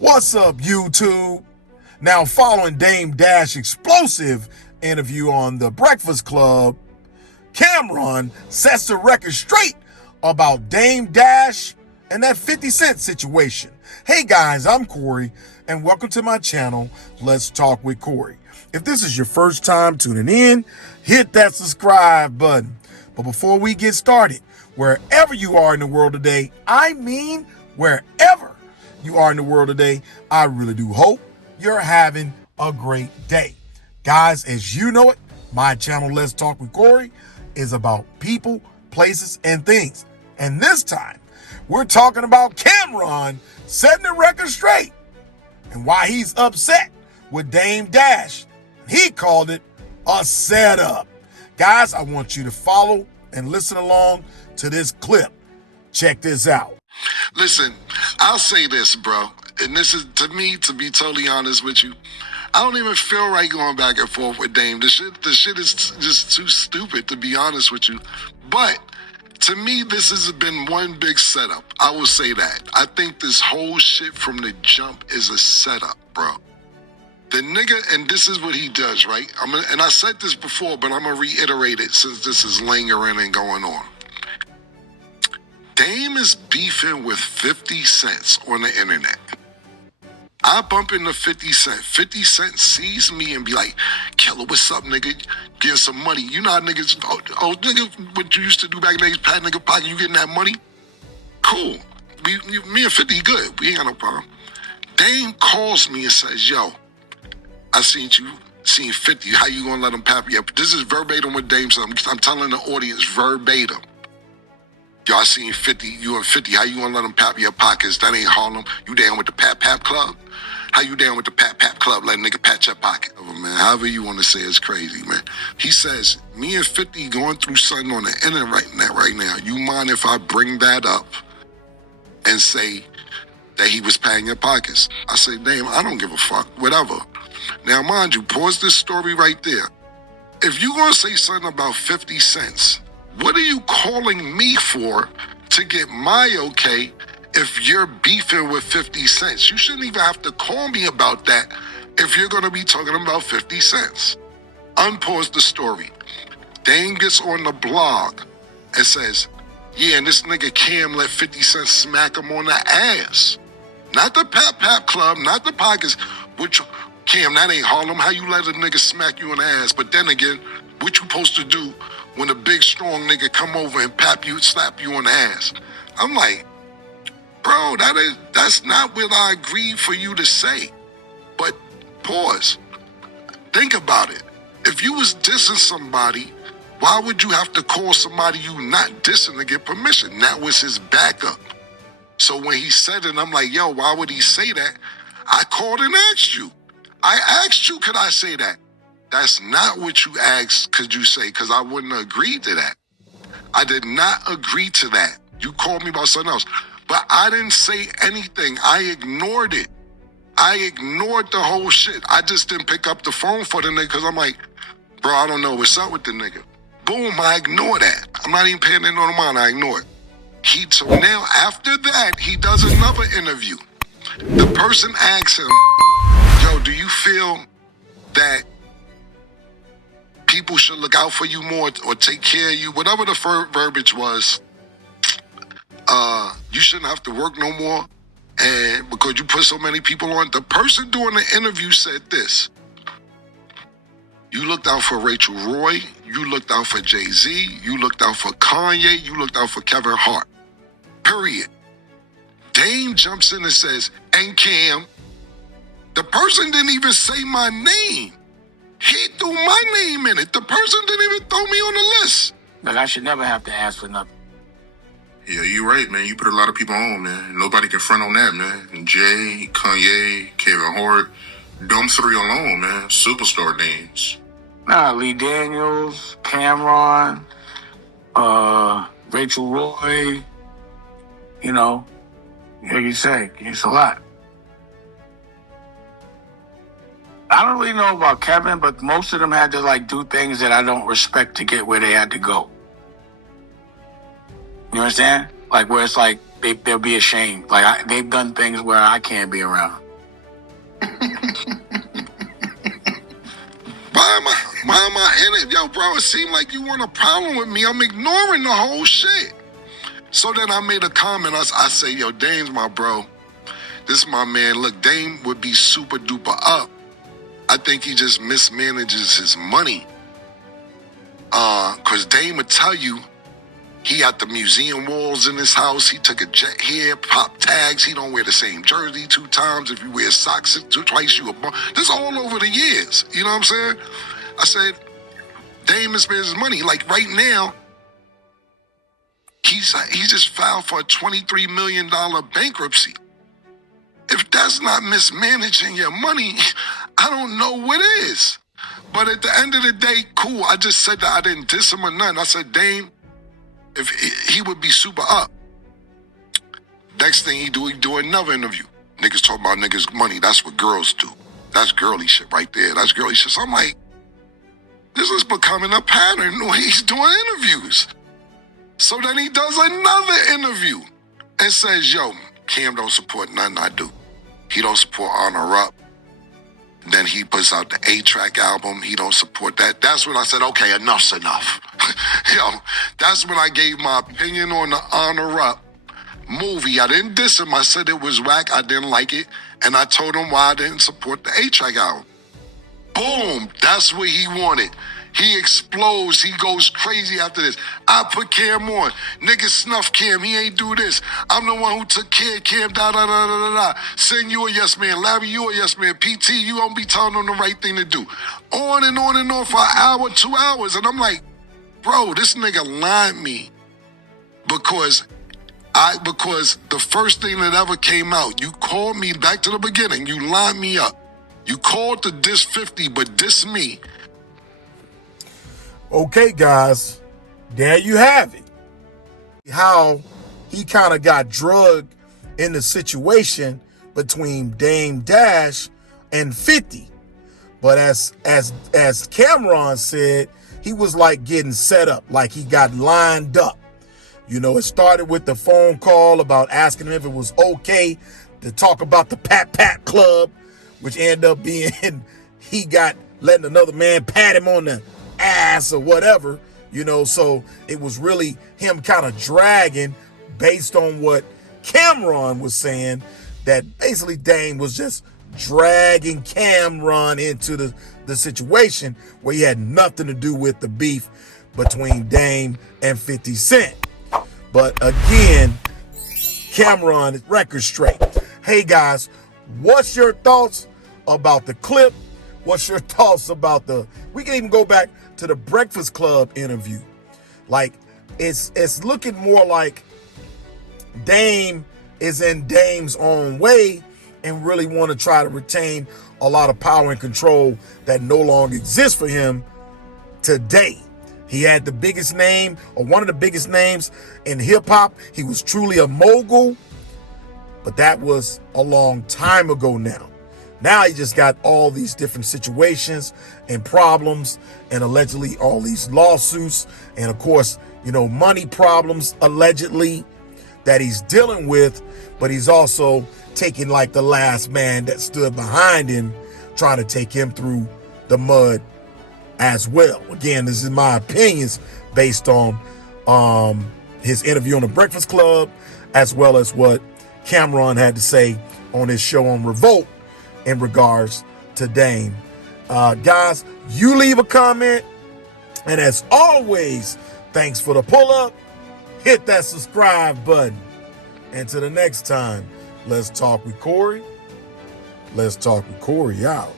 What's up, YouTube? Now, following Dame Dash explosive interview on The Breakfast Club, Camron sets the record straight about Dame Dash and that 50 Cent situation. Hey guys, I'm Corey, and welcome to my channel, Let's Talk with Corey. If this is your first time tuning in, hit that subscribe button. But before we get started, wherever you are in the world today, I mean wherever you are in the world today, I really do hope you're having a great day. Guys, as you know it, my channel, Let's Talk with Corey, is about people, places, and things. And this time, we're talking about Camron setting the record straight and why he's upset with Dame Dash. He called it a setup. Guys, I want you to follow and listen along to this clip. Check this out. Listen, I'll say this, bro, and this is, to me, to be totally honest with you, I don't even feel right going back and forth with Dame. The shit is just too stupid, to be honest with you. But to me, this has been one big setup. I will say that. I think this whole shit from the jump is a setup, bro. The nigga, and this is what he does, right? And I said this before, but I'm going to reiterate it since this is lingering and going on. Dame is beefing with 50 Cent on the internet. I bump into 50 Cent. 50 Cent sees me and be like, "Killer, what's up, nigga? Getting some money. You know how niggas, oh nigga, what you used to do back in the days, pat nigga pocket, you getting that money? Cool. Me and 50 good. We ain't got no problem." Dame calls me and says, "Yo, I seen 50. How you gonna let him pap you up?" This is verbatim what Dame said. I'm telling the audience verbatim. "Yo, I seen 50, you and 50, how you gonna let them pap your pockets? That ain't Harlem. You down with the Pap Club? How you down with the Pap Club? Let a nigga pat your pocket." Oh, man, however you want to say it's crazy, man. He says, "Me and 50 going through something on the internet right now. You mind if I bring that up and say that he was patting your pockets?" I say, "Damn, I don't give a fuck. Whatever." Now, mind you, pause this story right there. If you gonna say something about 50 cents, what are you calling me for to get my okay if you're beefing with 50 cents? You shouldn't even have to call me about that if you're going to be talking about 50 cents. Unpause the story. Dame gets on the blog and says, "Yeah, and this nigga Cam let 50 cents smack him on the ass. Not the Pap Club, not the pockets. Which, Cam, that ain't Harlem. How you let a nigga smack you on the ass? But then again, what you supposed to do when a big, strong nigga come over and slap you on the ass?" I'm like, bro, that's not what I agreed for you to say. But pause. Think about it. If you was dissing somebody, why would you have to call somebody you not dissing to get permission? That was his backup. So when he said it, I'm like, yo, why would he say that? I called and asked you. I asked you, could I say that? That's not what you asked, could you say, because I wouldn't agree to that. I did not agree to that. You called me about something else. But I didn't say anything. I ignored it. I ignored the whole shit. I just didn't pick up the phone for the nigga because I'm like, bro, I don't know what's up with the nigga. Boom, I ignore that. I'm not even paying it no mind. I ignore it. So now, after that, he does another interview. The person asks him, "Yo, do you feel that people should look out for you more or take care of you?" Whatever the verbiage was, you shouldn't have to work no more, and because you put so many people on. The person doing the interview said this: "You looked out for Rachel Roy, you looked out for Jay-Z, you looked out for Kanye, you looked out for Kevin Hart. Period." Dame jumps in and says, "And Cam." The person didn't even say my name. He threw my name in it. The person didn't even throw me on the list. But I should never have to ask for nothing. Yeah, you're right, man. You put a lot of people on, man. Nobody can front on that, man. Jay, Kanye, Kevin Hart, them three alone, man. Superstar names. Nah, Lee Daniels, Camron, Rachel Roy, you know, like you say, it's a lot. I don't really know about Kevin, but most of them had to do things that I don't respect to get where they had to go. You understand? Where it's they'll be ashamed. They've done things where I can't be around. Why am I in it? Yo, bro, it seemed like you want a problem with me. I'm ignoring the whole shit. So then I made a comment. I say, yo, Dame's my bro. This is my man. Look, Dame would be super duper up. I think he just mismanages his money. Cause Dame would tell you he had the museum walls in his house. He took a jet here, pop tags. He don't wear the same jersey 2 times. If you wear socks twice, you a bum. This is all over the years. You know what I'm saying? I said, Dame mismanages his money. Like right now, he just filed for a $23 million bankruptcy. If that's not mismanaging your money, I don't know what is. But at the end of the day, cool. I just said that I didn't diss him or nothing. I said, Dame, if he would be super up. Next thing he do another interview. Niggas talk about niggas' money. That's what girls do. That's girly shit right there. That's girly shit. So I'm like, this is becoming a pattern when he's doing interviews. So then he does another interview and says, yo, Cam don't support nothing I do. He don't support Honor Up. Then he puts out the A-Track album. He don't support that. That's when I said, okay, enough's enough. Yo, that's when I gave my opinion on the Honor Up movie. I didn't diss him. I said it was whack. I didn't like it. And I told him why I didn't support the A-Track album. Boom. That's what he wanted. He explodes. He goes crazy after this. I put Cam on. Niggas snuff Cam. He ain't do this. I'm the one who took care of Cam. Da da da da da. Send you a yes man. Larry, you a yes man. PT, you don't be telling them the right thing to do. On and on and on for an hour, 2 hours. And I'm like, bro, this nigga lied me. Because the first thing that ever came out, you called me back to the beginning. You lined me up. You called to diss 50, but diss me. Okay, guys, there you have it. How he kind of got drugged in the situation between Dame Dash and 50. But as Camron said, he was like getting set up, like he got lined up. You know, it started with the phone call about asking him if it was okay to talk about the Pat Pat Club, which ended up being he got letting another man pat him on the ass or whatever, you know. So it was really him kind of dragging based on what Camron was saying, that basically Dame was just dragging Camron into the situation where he had nothing to do with the beef between Dame and 50 Cent. But again, Camron is record straight. Hey guys, what's your thoughts about the clip? What's your thoughts about we can even go back to the Breakfast Club interview. Like, it's looking more like Dame is in Dame's own way and really want to try to retain a lot of power and control that no longer exists for him today. He had the biggest name, or one of the biggest names in hip hop. He was truly a mogul, but that was a long time ago now. Now he just got all these different situations and problems, and allegedly all these lawsuits, and of course, you know, money problems allegedly that he's dealing with, but he's also taking like the last man that stood behind him, trying to take him through the mud as well. Again, this is my opinions based on his interview on the Breakfast Club, as well as what Camron had to say on his show on Revolt in regards to Dame. Guys, you leave a comment, and as always, thanks for the pull up. Hit that subscribe button. And till the next time, let's talk with Corey. Let's talk with Corey out.